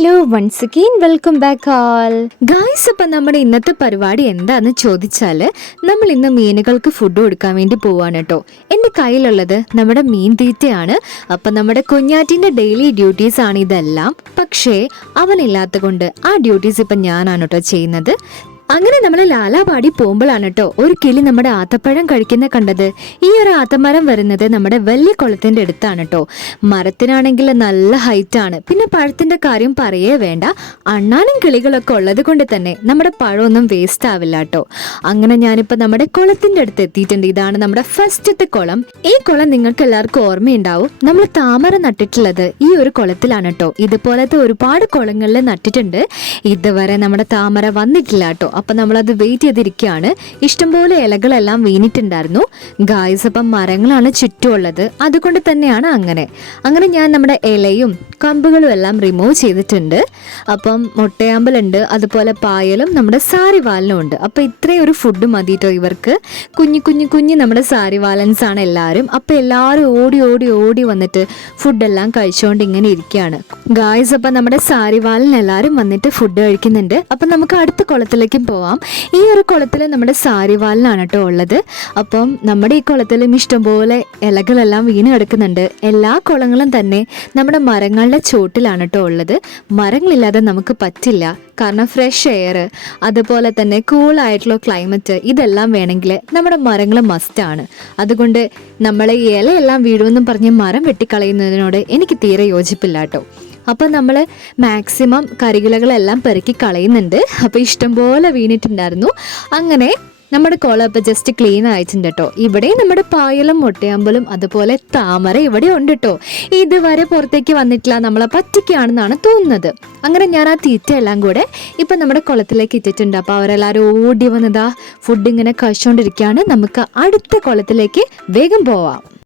Hello once again welcome back all guys. അപ്പം നമ്മുടെ ഇന്നത്തെ പരിപാടി എന്താണെന്ന് ചോദിച്ചാൽ നമ്മൾ ഇന്ന് മീനുകൾക്ക് ഫുഡ് കൊടുക്കാൻ വേണ്ടി പോവാണ് കേട്ടോ. എൻ്റെ കയ്യിലുള്ളത് നമ്മുടെ മീൻ തീറ്റയാണ്. അപ്പം നമ്മുടെ കുഞ്ഞാറ്റിൻ്റെ ഡെയിലി ഡ്യൂട്ടീസ് ആണ് ഇതെല്ലാം. പക്ഷേ അവനില്ലാത്ത കൊണ്ട് ആ ഡ്യൂട്ടീസ് ഇപ്പം ഞാനാണ് കേട്ടോ ചെയ്യുന്നത്. അങ്ങനെ നമ്മൾ ലാലാപാടി പോകുമ്പോഴാണ് കേട്ടോ ഒരു കിളി നമ്മുടെ ആത്തപ്പഴം കഴിക്കുന്ന കണ്ടത്. ഈ ഒരു ആത്തമരം വരുന്നത് നമ്മുടെ വലിയ കുളത്തിന്റെ അടുത്താണ് കേട്ടോ. മരത്തിനാണെങ്കിൽ നല്ല ഹൈറ്റാണ്. പിന്നെ പഴത്തിന്റെ കാര്യം പറയേ വേണ്ട. അണ്ണാനും കിളികളൊക്കെ ഉള്ളത് കൊണ്ട് തന്നെ നമ്മുടെ പഴമൊന്നും വേസ്റ്റ് ആവില്ല കേട്ടോ. അങ്ങനെ ഞാനിപ്പോൾ നമ്മുടെ കുളത്തിന്റെ അടുത്ത് എത്തിയിട്ടുണ്ട്. ഇതാണ് നമ്മുടെ ഫസ്റ്റത്തെ കുളം. ഈ കുളം നിങ്ങൾക്ക് എല്ലാവർക്കും ഓർമ്മയുണ്ടാവും. നമ്മൾ താമര നട്ടിട്ടുള്ളത് ഈ ഒരു കുളത്തിലാണ് കേട്ടോ. ഇതുപോലത്തെ ഒരുപാട് കുളങ്ങളിൽ നട്ടിട്ടുണ്ട്. ഇതുവരെ നമ്മുടെ താമര വന്നിട്ടില്ല കേട്ടോ. അപ്പം നമ്മളത് വെയിറ്റ് ചെയ്തിരിക്കുകയാണ്. ഇഷ്ടംപോലെ ഇലകളെല്ലാം വീണിട്ടുണ്ടായിരുന്നു ഗായ്സ്. അപ്പം മരങ്ങളാണ് ചുറ്റുമുള്ളത്, അതുകൊണ്ട് തന്നെയാണ് അങ്ങനെ ഞാൻ നമ്മുടെ ഇലയും കമ്പുകളും എല്ലാം റിമൂവ് ചെയ്തിട്ടുണ്ട്. അപ്പം മുട്ടയാമ്പലുണ്ട്, അതുപോലെ പായലും നമ്മുടെ സാരിവാലനും ഉണ്ട്. അപ്പം ഇത്രയും ഒരു ഫുഡ് മതി കേട്ടോ ഇവർക്ക്. കുഞ്ഞു നമ്മുടെ സാരിവാലൻസ് ആണ് എല്ലാവരും. അപ്പം എല്ലാവരും ഓടി വന്നിട്ട് ഫുഡെല്ലാം കഴിച്ചുകൊണ്ട് ഇങ്ങനെ ഇരിക്കുകയാണ് ഗായ്സ്. അപ്പം നമ്മുടെ സാരിവാലൻ എല്ലാവരും വന്നിട്ട് ഫുഡ് കഴിക്കുന്നുണ്ട്. അപ്പം നമുക്ക് അടുത്ത കുളത്തിലേക്കും പോവാം. ഈ ഒരു കുളത്തിൽ നമ്മുടെ സാരിവാലനാണ് കേട്ടോ ഉള്ളത്. അപ്പം നമ്മുടെ ഈ കുളത്തിലും ഇഷ്ടംപോലെ ഇലകളെല്ലാം വീണ് കിടക്കുന്നുണ്ട്. എല്ലാ കുളങ്ങളും തന്നെ നമ്മുടെ മരങ്ങളുടെ ചോട്ടിലാണ് കേട്ടോ ഉള്ളത്. മരങ്ങളില്ലാതെ നമുക്ക് പറ്റില്ല. കാരണം ഫ്രഷ് എയർ, അതുപോലെ തന്നെ കൂളായിട്ടുള്ള ക്ലൈമറ്റ്, ഇതെല്ലാം വേണമെങ്കിൽ നമ്മുടെ മരങ്ങൾ മസ്റ്റാണ്. അതുകൊണ്ട് നമ്മളെ ഇലയെല്ലാം വീഴുമെന്നും പറഞ്ഞ് മരം വെട്ടിക്കളയുന്നതിനോട് എനിക്ക് തീരെ യോജിപ്പില്ല കേട്ടോ. അപ്പം നമ്മൾ മാക്സിമം കരികിലകളെല്ലാം പെറുക്കി കളയുന്നുണ്ട്. അപ്പോൾ ഇഷ്ടംപോലെ വീണിട്ടുണ്ടായിരുന്നു. അങ്ങനെ നമ്മുടെ കുളം ഇപ്പം ജസ്റ്റ് ക്ലീൻ ആയിട്ടുണ്ട് കേട്ടോ. ഇവിടെ നമ്മുടെ പായലും മുട്ടയാമ്പലും അതുപോലെ താമര ഇവിടെ ഉണ്ട് കേട്ടോ. ഇതുവരെ പുറത്തേക്ക് വന്നിട്ടില്ല, നമ്മളെ പറ്റിക്കുകയാണെന്നാണ് തോന്നുന്നത്. അങ്ങനെ ഞാൻ ആ തീറ്റ എല്ലാം കൂടെ ഇപ്പം നമ്മുടെ കുളത്തിലേക്ക് ഇട്ടിട്ടുണ്ട്. അപ്പോൾ അവരെല്ലാവരും ഓടി വന്നതാ ഫുഡ് ഇങ്ങനെ കഴിച്ചുകൊണ്ടിരിക്കുകയാണ്. നമുക്ക് അടുത്ത കുളത്തിലേക്ക് വേഗം പോവാം.